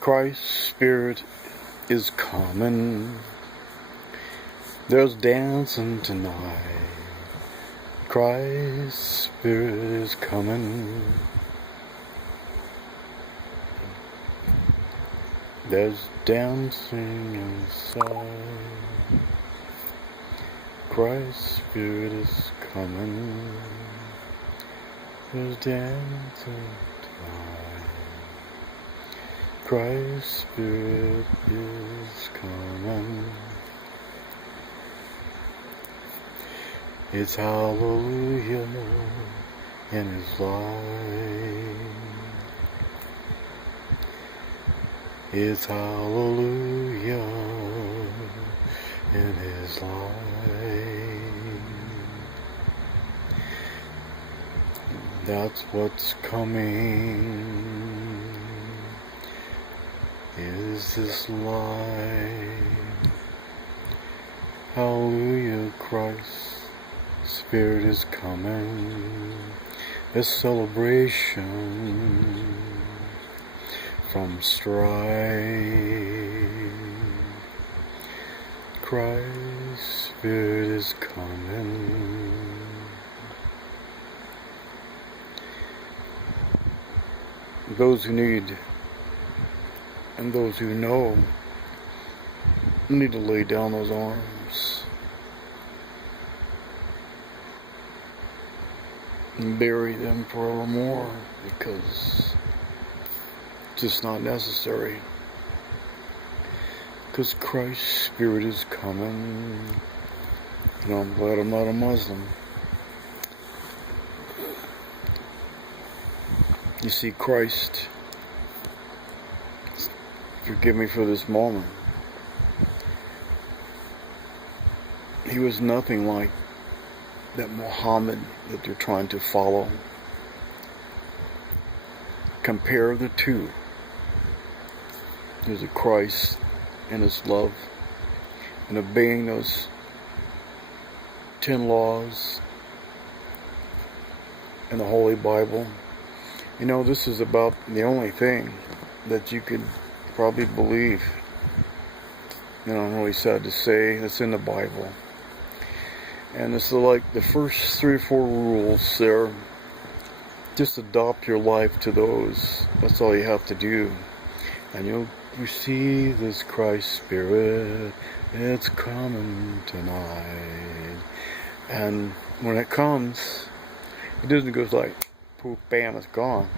Christ's Spirit is coming. There's dancing tonight. Christ's Spirit is coming. There's dancing inside. Christ's Spirit is coming. There's dancing tonight. Christ's Spirit is coming. It's hallelujah in His light. It's hallelujah in His light. That's what's coming, is this light. Hallelujah, Christ's Spirit is coming. A celebration from strife. Christ's Spirit is coming. Those who need and those who know need to lay down those arms and bury them forevermore, because it's just not necessary. Because Christ's Spirit is coming, and I'm glad I'm not a Muslim. You see, Christ, forgive me for this moment, He was nothing like that Muhammad that they're trying to follow. Compare the two. There's a Christ and His love and obeying those 10 laws in the Holy Bible. You know, this is about the only thing that you could probably believe, you know, I'm really sad to say, that's in the Bible. And it's like the first 3 or 4 rules there. Just adopt your life to those. That's all you have to do. And you'll receive this Christ Spirit. It's coming tonight. And when it comes, it doesn't go like, poof, bam, it's gone.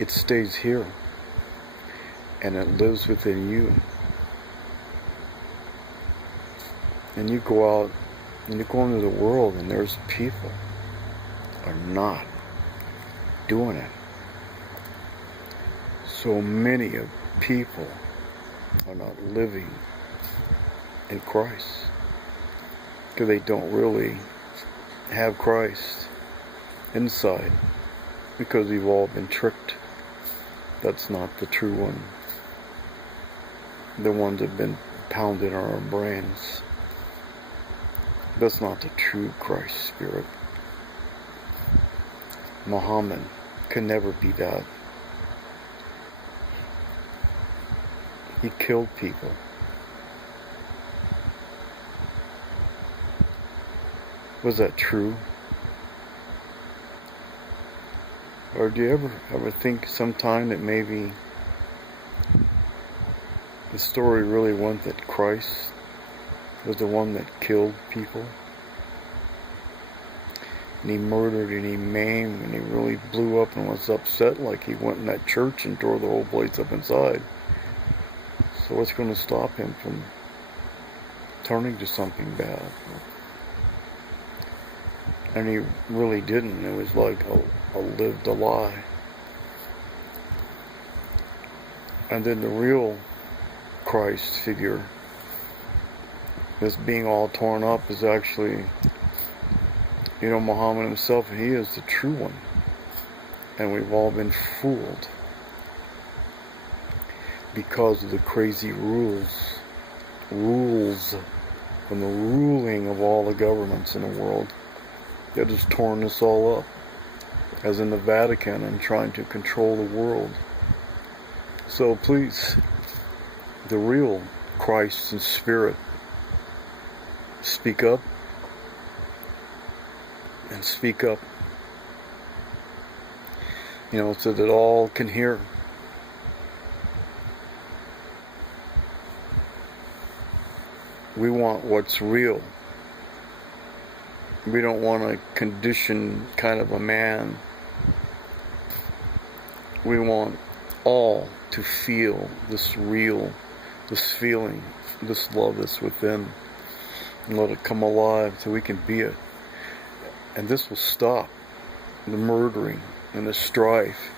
It stays here. And it lives within you. And you go out and you go into the world, and there's people are not doing it. So many of people are not living in Christ because they don't really have Christ inside, because we've all been tricked. That's not the true one. The ones that have been pounded in our brains. That's not the true Christ Spirit. Muhammad can never be that. He killed people. Was that true? Or do you ever think sometime that maybe the story really went that Christ was the one that killed people? And He murdered and He maimed and He really blew up and was upset, like He went in that church and tore the whole place up inside. So what's going to stop Him from turning to something bad? And He really didn't. It was like a lived a lie. And then the real Christ figure, this being all torn up, is actually, you know, Muhammad himself. He is the true one. And we've all been fooled because of the crazy rules from the ruling of all the governments in the world. They're just torn this all up, as in the Vatican, and trying to control the world. So please, the real Christ in spirit, speak up and speak up, so that all can hear. We want what's real. We don't want a conditioned kind of a man. We want all to feel this real, this feeling, this love that's within, and let it come alive so we can be it. And this will stop the murdering and the strife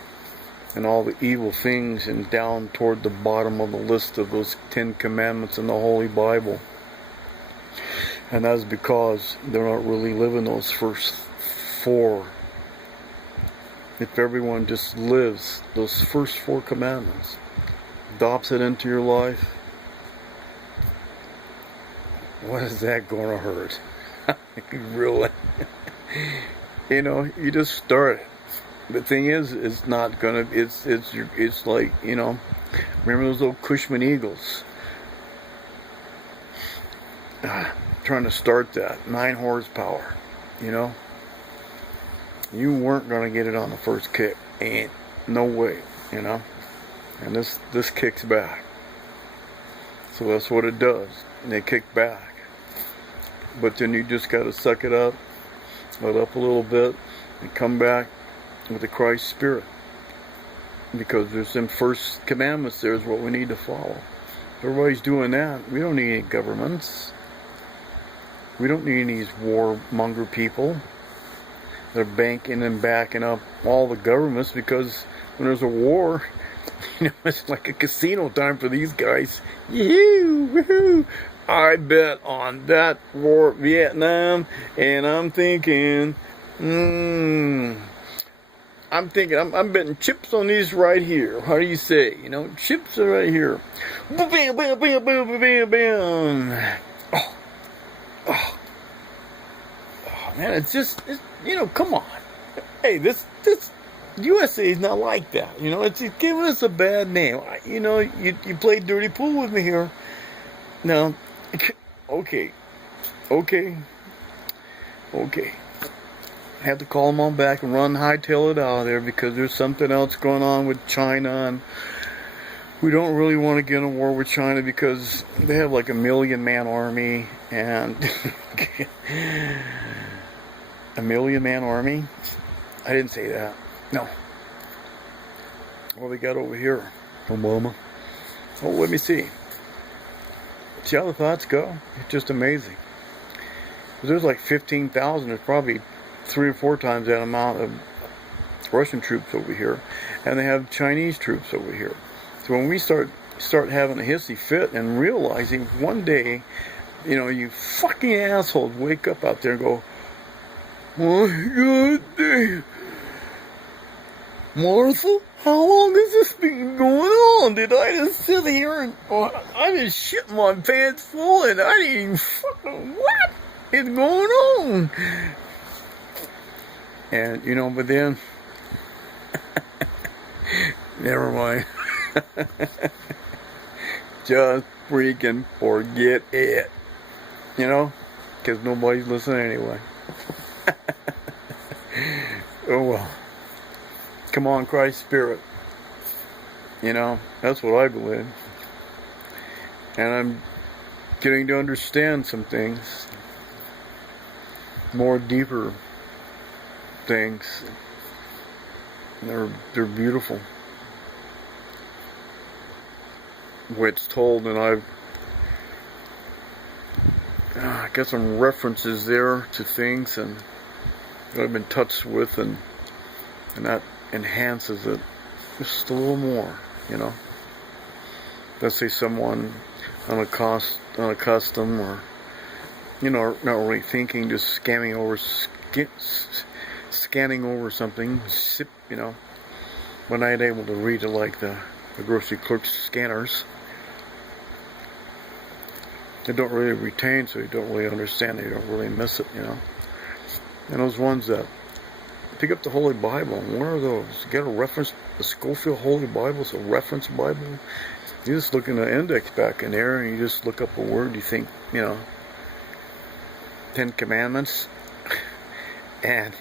and all the evil things, and down toward the bottom of the list of those 10 commandments in the Holy Bible. And that's because they're not really living those first 4. If everyone just lives those first 4 commandments, adopts it into your life, what is that going to hurt? Really? You just start it. The thing is, it's not gonna. It's like, remember those old Cushman Eagles? Trying to start that 9 horsepower. You weren't gonna get it on the first kick. Ain't no way. And this kicks back. So that's what it does. And they kick back. But then you just gotta suck it up, let up a little bit, and come back with the Christ Spirit. Because there's some first commandments there is what we need to follow. Everybody's doing that. We don't need any governments. We don't need these warmonger people. They're banking and backing up all the governments, because when there's a war, it's like a casino time for these guys. Yee-hoo, woohoo. I bet on that war, Vietnam, and I'm thinking, I'm betting chips on these right here. How do you say? Chips are right here. Bam, bam, bam, bam, bam, bam, bam. Oh, man, it's come on. Hey, this USA is not like that. It's just giving us a bad name. You played dirty pool with me here. No. Okay. I have to call them on back and hightail it out of there, because there's something else going on with China, and we don't really want to get in a war with China because they have like 1 million man army, and 1 million man army? I didn't say that. No. What we got over here? Obama. Oh, let me see. See how the thoughts go? It's just amazing. There's like 15,000. There's probably 3 or 4 times that amount of Russian troops over here, and they have Chinese troops over here. So when we start having a hissy fit and realizing one day, you fucking assholes wake up out there and go, "Oh, God damn, Martha, how long has this been going on? Did I just sit here and I just shit my pants full and I didn't even fucking, what is going on?" And but then never mind. Just freaking forget it. Because nobody's listening anyway. Oh well. Come on, Christ Spirit. That's what I believe. And I'm getting to understand some things. More deeper things. They're beautiful. It's told, and I got some references there to things and I've been touched with, and that enhances it just a little more. Let's say someone unaccustomed, or not really thinking, just scanning over something, when I ain't able to read it like the grocery clerk's scanners. They don't really retain, so you don't really understand it, you don't really miss it, And those ones that pick up the Holy Bible. And what are those? Get a reference. The Scofield Holy Bible is a reference Bible. You just look in the index back in there, and you just look up a word. You think, 10 Commandments, and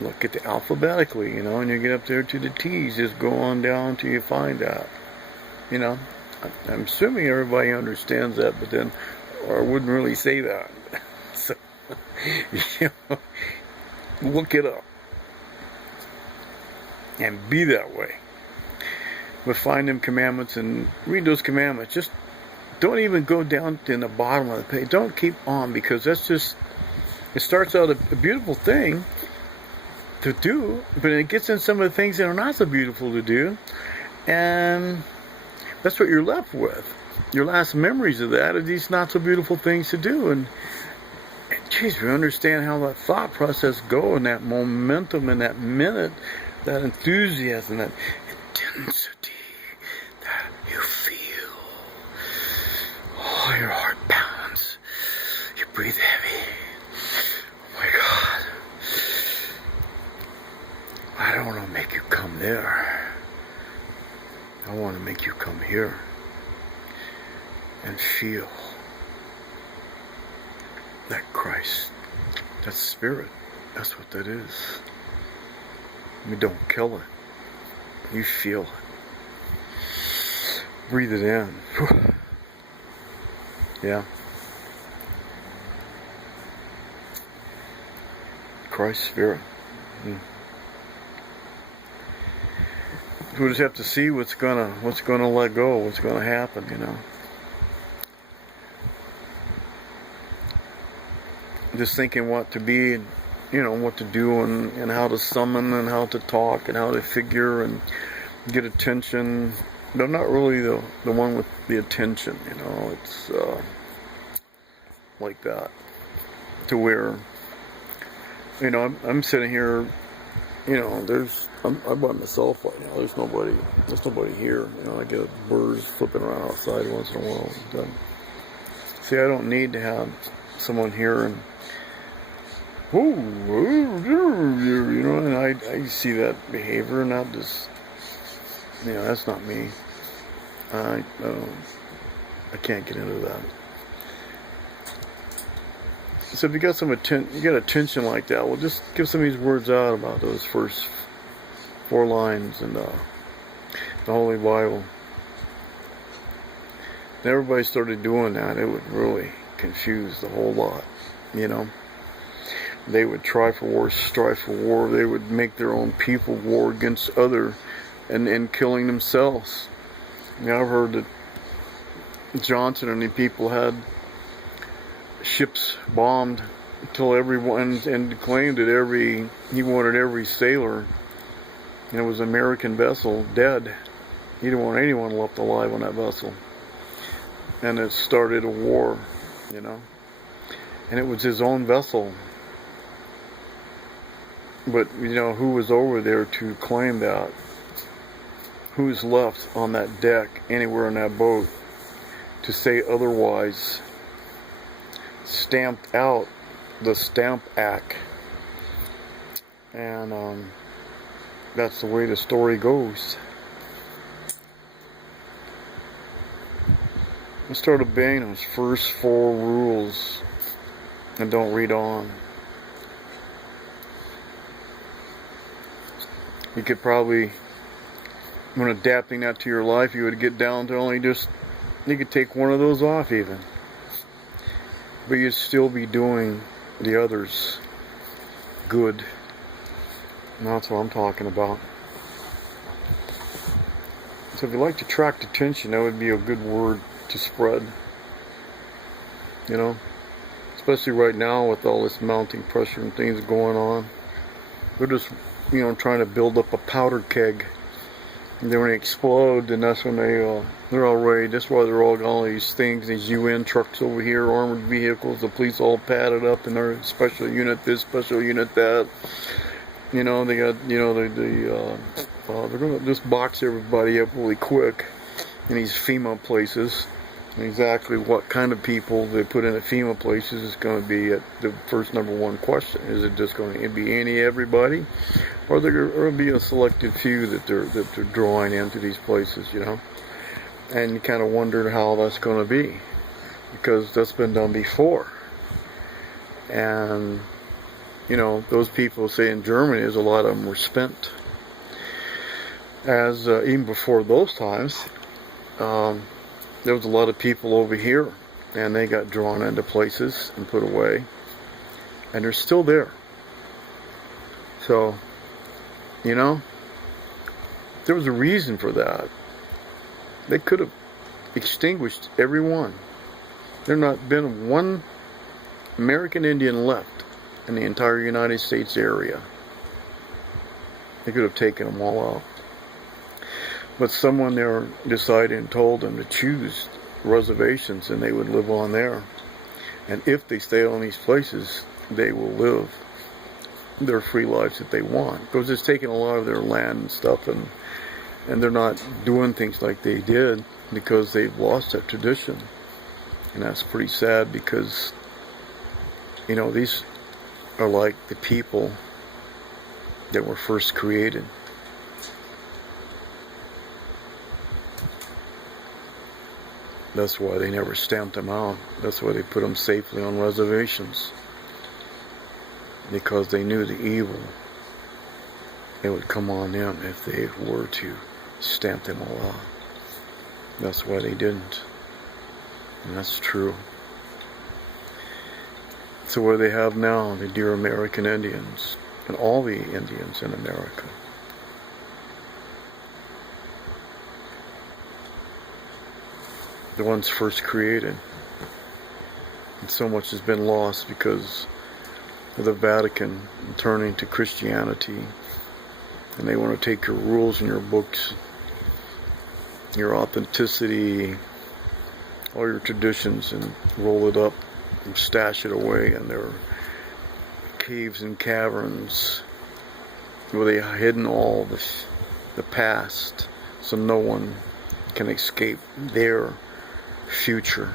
look at it alphabetically, and you get up there to the T's. Just go on down till you find that. I'm assuming everybody understands that, but then, or I wouldn't really say that. So, look it up and be that way. But find them commandments and read those commandments. Just don't even go down in the bottom of the page. Don't keep on, because that's just, it starts out a beautiful thing to do, but it gets in some of the things that are not so beautiful to do, and that's what you're left with. Your last memories of that are these not so beautiful things to do. And geez, we understand how that thought process go, and that momentum, and that minute, that enthusiasm, that intensity that you feel. Oh, your heart pounds. You breathe heavy. Oh my God. I don't want to make you come there. I want to make you come here and feel that Christ, that Spirit. That's what that is. You don't kill it. You feel it. Breathe it in. Yeah. Christ's Spirit. We just have to see what's gonna let go, what's gonna happen, Just thinking what to be, and what to do, and how to summon, and how to talk, and how to figure, and get attention. They're not really the one with the attention, It's like that, to where, I'm sitting here, I'm by myself right now. There's nobody here. I get birds flipping around outside once in a while. See, I don't need to have someone here and and I see that behavior, and that just, that's not me. I can't get into that. So if you got attention like that, well, just give some of these words out about those first 4 lines in the Holy Bible. If everybody started doing that, it would really confuse the whole lot, They would try for war, strive for war. They would make their own people war against other, and killing themselves. I've heard that Johnson and the people had ships bombed until everyone, and claimed that he wanted every sailor, and it was an American vessel, dead. He didn't want anyone left alive on that vessel. And it started a war, and it was his own vessel. But, who was over there to claim that? Who's left on that deck, anywhere on that boat, to say otherwise? Stamped out the Stamp Act. And that's the way the story goes. Let's start obeying those first 4 rules and don't read on. You could probably, when adapting that to your life, you would get down to you could take one of those off even. But you'd still be doing the others good. And that's what I'm talking about. So if you like to attract attention, that would be a good word to spread. Especially right now with all this mounting pressure and things going on. They're just, trying to build up a powder keg. And then when they explode, then that's when they're all ready. That's why they're all these things, these UN trucks over here, armored vehicles, the police all padded up in their special unit this, special unit that. They got, they're gonna just box everybody up really quick in these FEMA places. exactly what kind of people they put in at FEMA places is going to be the first number one question. Is it just going to be everybody, or there will be a selected few that they're drawing into these places, you know? And you kind of wondered how that's going to be, because that's been done before. And you know, those people say in Germany, a lot of them were spent. As even before those times, there was a lot of people over here, and they got drawn into places and put away, and they're still there. So, you know, there was a reason for that. They could have extinguished everyone. There not been one American Indian left in the entire United States area. They could have taken them all out. But someone there decided and told them to choose reservations, and they would live on there. And if they stay on these places, they will live their free lives that they want. Because it's taking a lot of their land and stuff, and they're not doing things like they did because they've lost that tradition. And that's pretty sad, because, you know, these are like the people that were first created. That's why they never stamped them out. That's why they put them safely on reservations. Because they knew the evil that would come on them if they were to stamp them all out. That's why they didn't. And that's true. So what do they have now? The dear American Indians, and all the Indians in America. The ones first created. And so much has been lost because of the Vatican turning to Christianity. And they want to take your rules and your books, your authenticity, all your traditions, and roll it up and stash it away in their caves and caverns where they have hidden all the past, so no one can escape their future.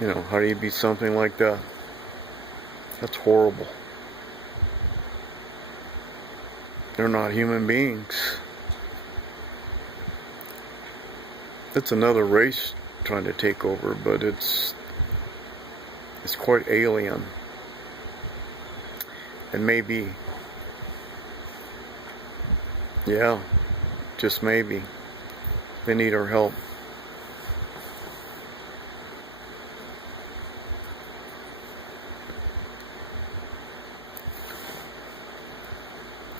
You know, how do you beat something like that? That's horrible. They're not human beings. It's another race trying to take over, but it's quite alien. And maybe, yeah, just maybe, they need our help.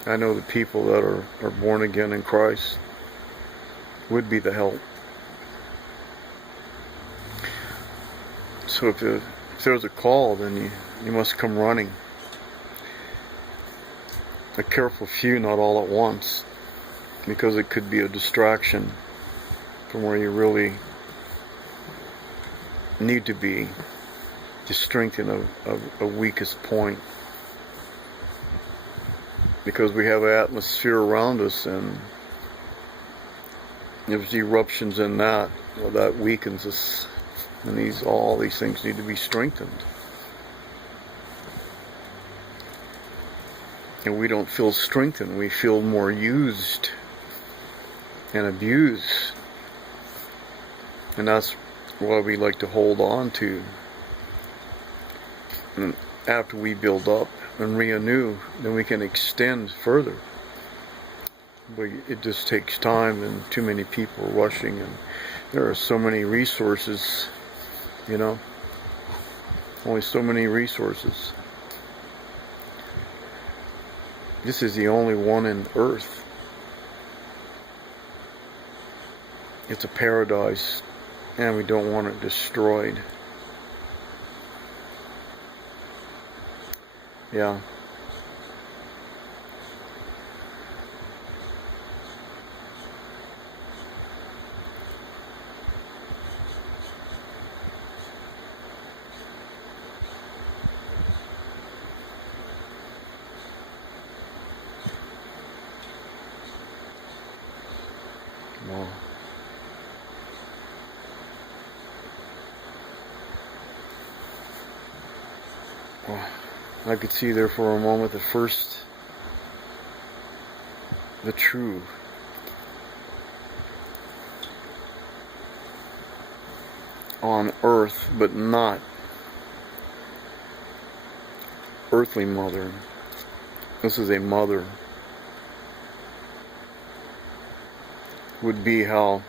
I know the people that are born again in Christ would be the help. So if there's a call, then you must come running. A careful few, not all at once, because it could be a distraction from where you really need to be to strengthen a weakest point. Because we have an atmosphere around us, and if there's eruptions in that, well, that weakens us. And all these things need to be strengthened. And we don't feel strengthened, we feel more used and abused. And that's what we like to hold on to. And after we build up and renew, then we can extend further. But it just takes time, and too many people rushing, and there are so many resources, you know, only so many resources. This is the only one in Earth. It's a paradise, and we don't want it destroyed. Yeah. Well, I could see there for a moment the true on earth, but not earthly mother. This is a mother. Would be how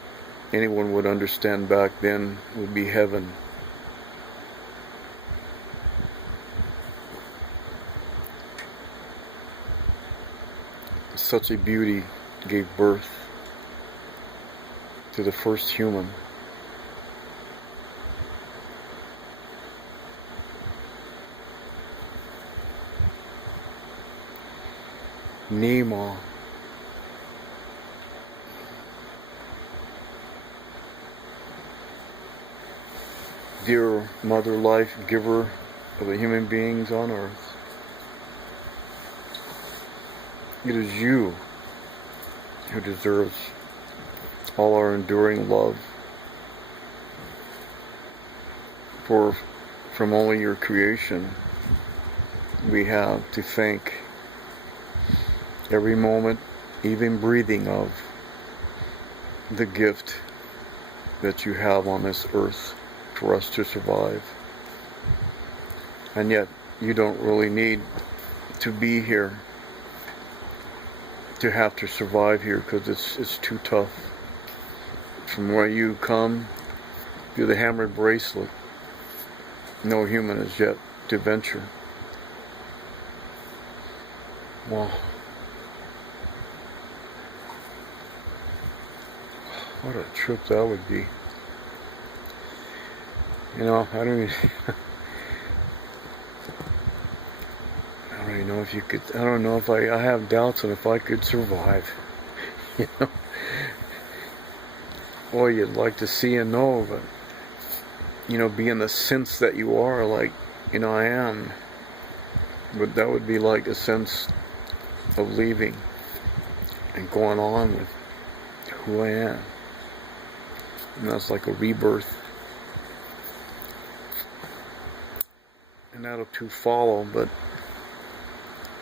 anyone would understand back then, would be heaven. Such a beauty gave birth to the first human. Nema. Dear Mother Life, giver of the human beings on earth, it is you who deserves all our enduring love, for from only your creation we have to thank every moment, even breathing, of the gift that you have on this earth for us to survive. And yet you don't really need to be here to have to survive here, because it's too tough. From where you come through the hammered bracelet, no human has yet to venture. Well, what a trip that would be. You know, I don't even know if you could. I don't know if I have doubts on if I could survive. You know, boy, you'd like to see and know, but you know, be in the sense that you are, like, you know, I am. But that would be like a sense of leaving and going on with who I am, and that's like a rebirth. And that'll too follow, but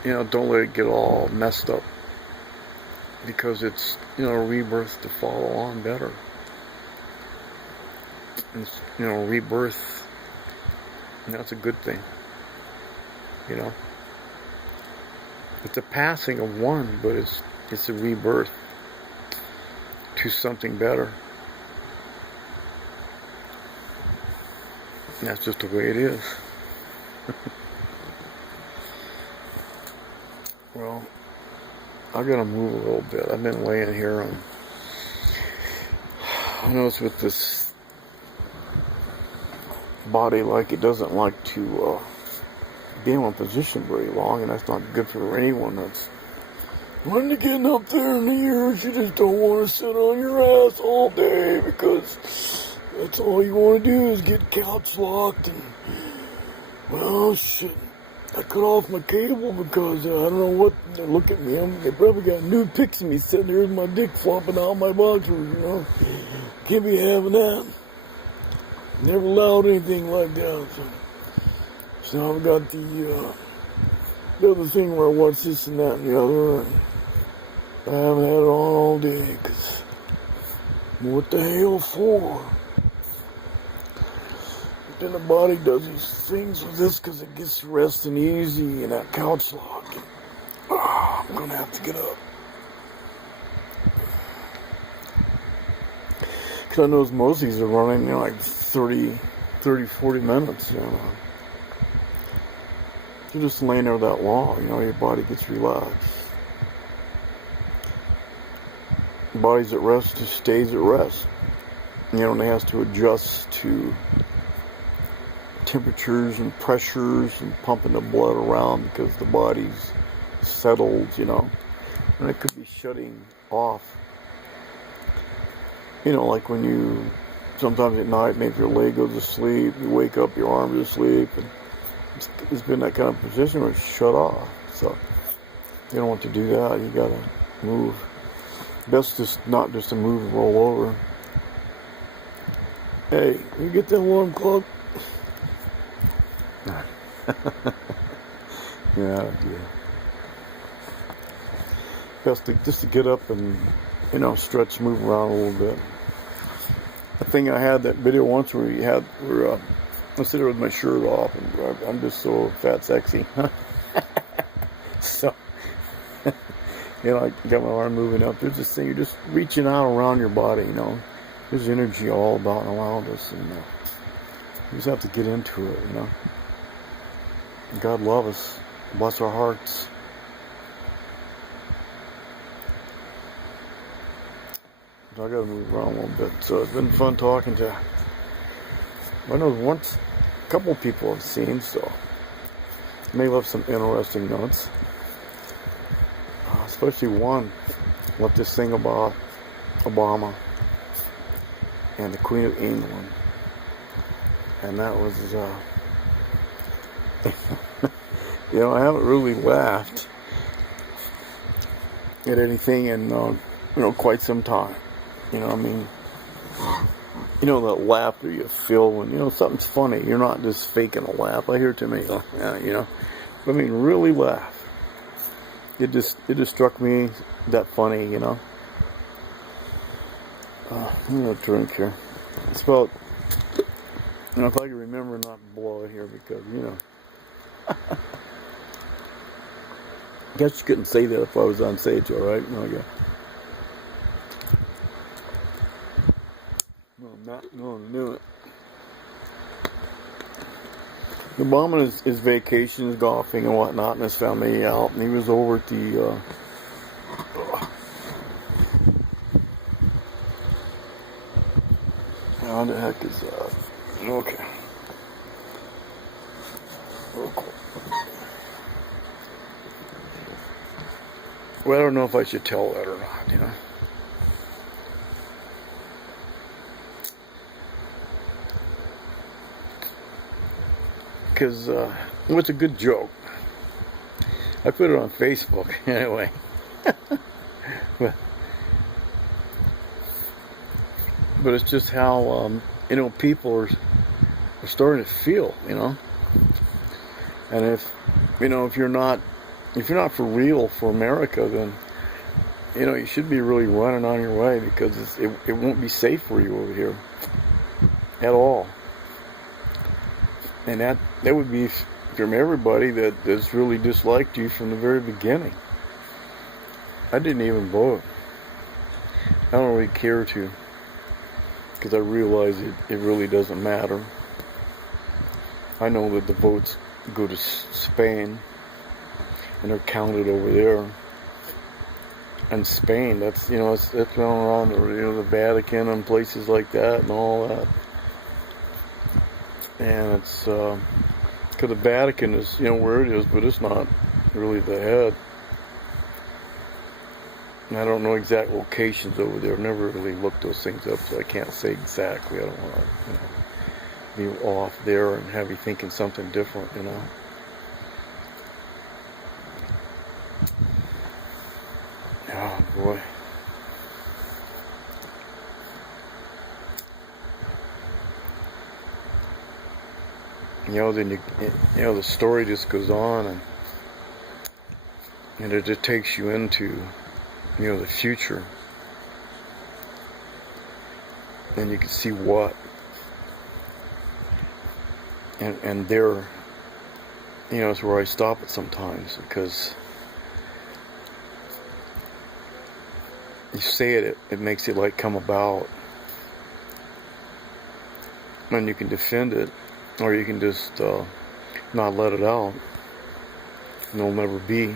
you know, don't let it get all messed up, because it's, you know, a rebirth to follow on better. It's, you know, rebirth, that's a good thing. You know, it's a passing of one, but it's a rebirth to something better. And that's just the way it is. Well, I gotta move a little bit. I've been laying here on. I notice with this body, like, it doesn't like to be in one position very long, and that's not good for anyone that's when you're getting up there in the years. You just don't want to sit on your ass all day, because that's all you want to do is get couch locked. And well, shit, I cut off my cable because I don't know what. Look at me, they probably got nude pics of me sitting there with my dick flopping out my boxers. You know, can't be having that. Never allowed anything like that. So I've got the other thing where I watch this and that and the other, and I haven't had it on all day, because what the hell for? But then the body does these things with this because it gets resting easy in that couch lock. I'm going to have to get up. Because I know most of these are running, you know, like 30, 40 minutes, you know. You're just laying there that long, you know, your body gets relaxed. The body's at rest, just stays at rest. You know, and it has to adjust to temperatures and pressures and pumping the blood around, because the body's settled, you know. And it could be shutting off. You know, like when you, sometimes at night, maybe your leg goes to sleep, you wake up, your arm goes to sleep, and it's been that kind of position where it's shut off. So you don't want to do that. You gotta move. Best just not just to move and roll over. Hey, you get that warm cloak? Yeah. Best to just to get up and stretch, move around a little bit. I think I had that video once where I sit there with my shirt off and I'm just so fat, sexy. So, I got my arm moving up. There's this thing, you're just reaching out around your body, There's energy all about and around us, and you just have to get into it, God love us. Bless our hearts. I gotta move around a little bit. So it's been fun talking to, I know once, a couple people I've seen, so may left some interesting notes. Especially one left this thing about Obama and the Queen of England. And that was, I haven't really laughed at anything in, quite some time. That laughter you feel when, something's funny. You're not just faking a laugh. I hear too many, really laugh. It just struck me that funny, I'm gonna drink here. It's about, if I can remember not to blow it here because, I guess you couldn't say that if I was on stage, all right? No, yeah. No, I'm not going to do it. Obama his vacations, golfing and whatnot, and his family out, and he was over at the how the heck is that? Okay. Real cool. Well, I don't know if I should tell that or not, Because it's a good joke. I put it on Facebook anyway. but it's just how people are starting to feel, And if you're not for real for America, then you should be really running on your way because it won't be safe for you over here at all. And that would be from everybody that's really disliked you from the very beginning. I didn't even vote. I don't really care to, because I realize it really doesn't matter. I know that the votes go to Spain, and they're counted over there. And Spain, that's it's been around the Vatican and places like that and all that. And it's because the Vatican is where it is, but it's not really the head. And I don't know exact locations over there. I've never really looked those things up, so I can't say exactly. I don't want to be off there and have you thinking something different, Oh boy. Then the story just goes on, and it just takes you into, the future. And you can see what. And there, is where I stop it sometimes, because you say it makes it like come about. And you can defend it. Or you can just not let it out, and it'll never be.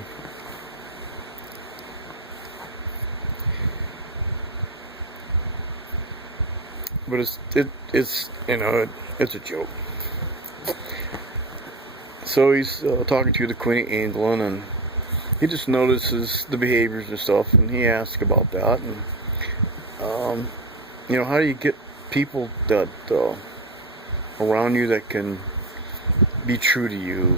But it's it's a joke. So he's talking to the Queen of England, and he just notices the behaviors and stuff, and he asks about that, and how do you get people that around you that can be true to you,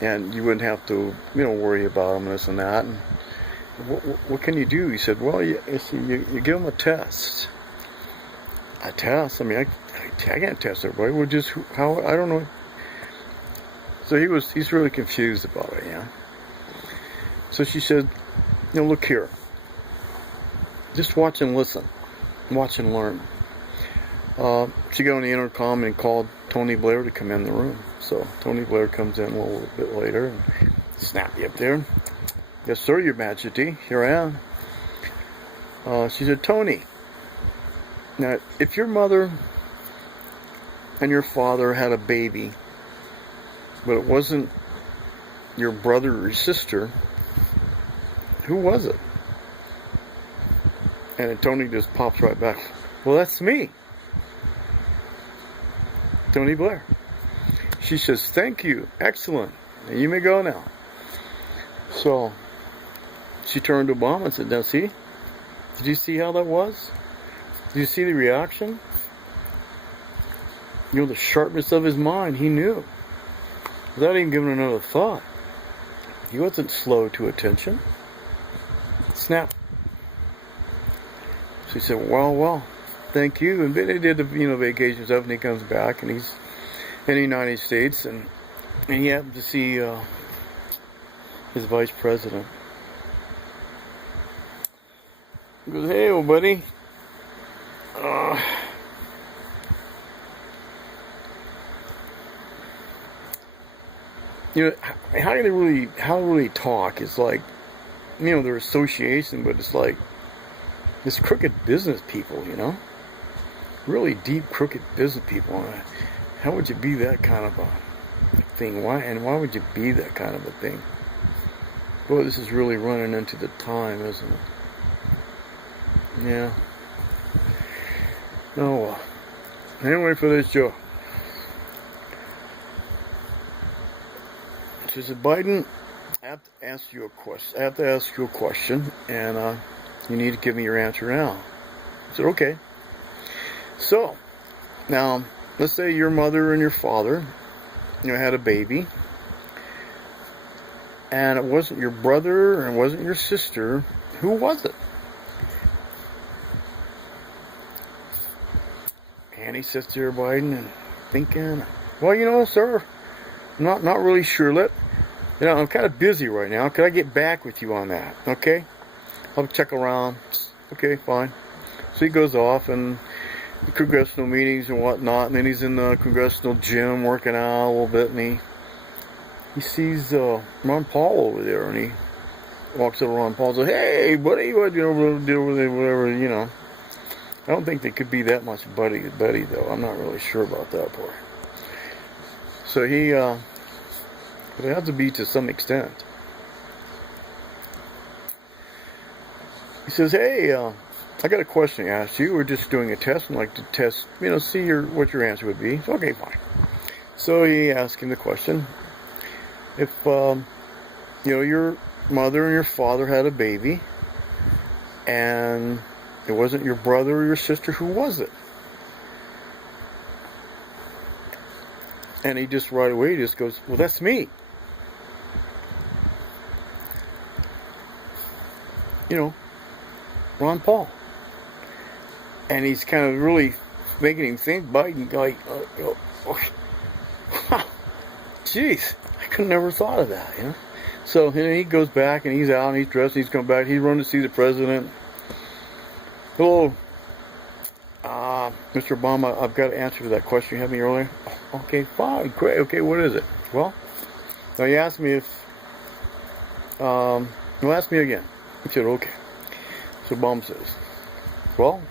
and you wouldn't have to worry about them, this and that, and what can you do? He said, well, you give them a test. A test? I mean, I can't test everybody. We're just, how, I don't know. So he's really confused about it, yeah. So she said, look here. Just watch and listen. Watch and learn. She got on the intercom and called Tony Blair to come in the room. So Tony Blair comes in a little bit later and snappy up there. Yes, sir, Your Majesty. Here I am. She said, Tony, now, if your mother and your father had a baby, but it wasn't your brother or your sister, who was it? And then Tony just pops right back. Well, that's me. Tony Blair. She says, thank you. Excellent. And you may go now. So she turned to Obama and said, now see? Did you see how that was? Did you see the reaction? The sharpness of his mind. He knew. Without even giving another thought. He wasn't slow to attention. Snap. She said, well, thank you. And then they did the, vacation stuff, and he comes back, and he's in the United States, and he happened to see his vice president. He goes, hey, old buddy. How they really talk is like, their association, but it's like this crooked business people, really deep crooked business people. How would you be that kind of a thing? Why would you be that kind of a thing? Boy, this is really running into the time, isn't it? Yeah. Oh well. Anyway, for this show. She said, Biden, I have to ask you a question, and you need to give me your answer now. I said, okay. So, now, let's say your mother and your father, had a baby, and it wasn't your brother and it wasn't your sister. Who was it? And he sits there, Biden, and thinking, well, sir, I'm not really sure. I'm kind of busy right now. Could I get back with you on that? Okay? I'll check around. Okay, fine. So he goes off and the congressional meetings and whatnot, and then he's in the congressional gym working out a little bit, and he sees Ron Paul over there, and he walks up to Ron Paul and says, hey, buddy, what you deal with it, whatever, I don't think they could be that much buddy, though. I'm not really sure about that part. So but it has to be to some extent. He says, hey, I got a question to ask you. We're just doing a test. I'd like to test, see what your answer would be. Okay, fine. So he asked him the question. If, your mother and your father had a baby, and it wasn't your brother or your sister, who was it? And he just right away goes, well, that's me. Ron Paul. And he's kind of really making him think, Biden, like, jeez, I could have never thought of that, So he goes back, and he's out, and he's dressed, and he's come back, he's running to see the president. Hello, Mr. Obama, I've got an answer to that question you had me earlier. Okay, fine, great, okay, what is it? Well, now you asked me if, ask me again. I said, okay. So Obama says, well,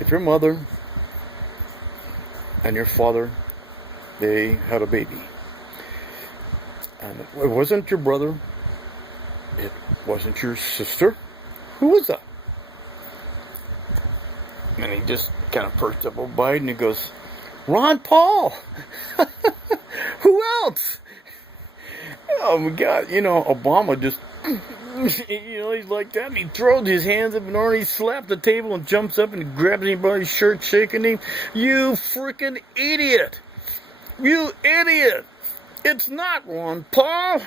if your mother and your father, they had a baby, and it wasn't your brother, it wasn't your sister, who was that? And he just kind of perked up on Biden and he goes, Ron Paul! Who else? Oh my God, Obama just, he's like that, and he throws his hands up in the air, he slaps the table and jumps up and grabs anybody's shirt, shaking him. You freaking idiot! You idiot! It's not Ron Paul!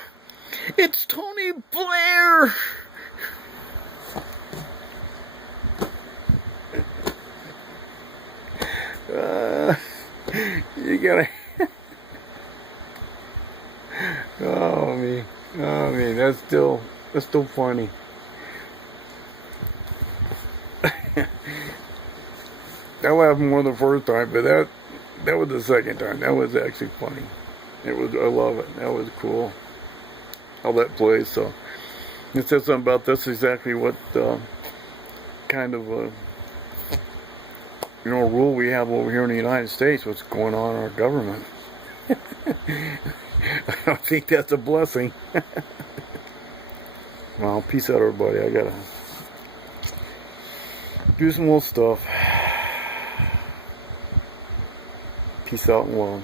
It's Tony Blair! You gotta... Oh, me, that's still funny. That laughed more the first time, but that was the second time. That was actually funny. I love it. That was cool. How that plays. So it says something about this exactly what kind of rule we have over here in the United States. What's going on in our government? I don't think that's a blessing. Well, peace out, everybody. I gotta do some more stuff. Peace out and love.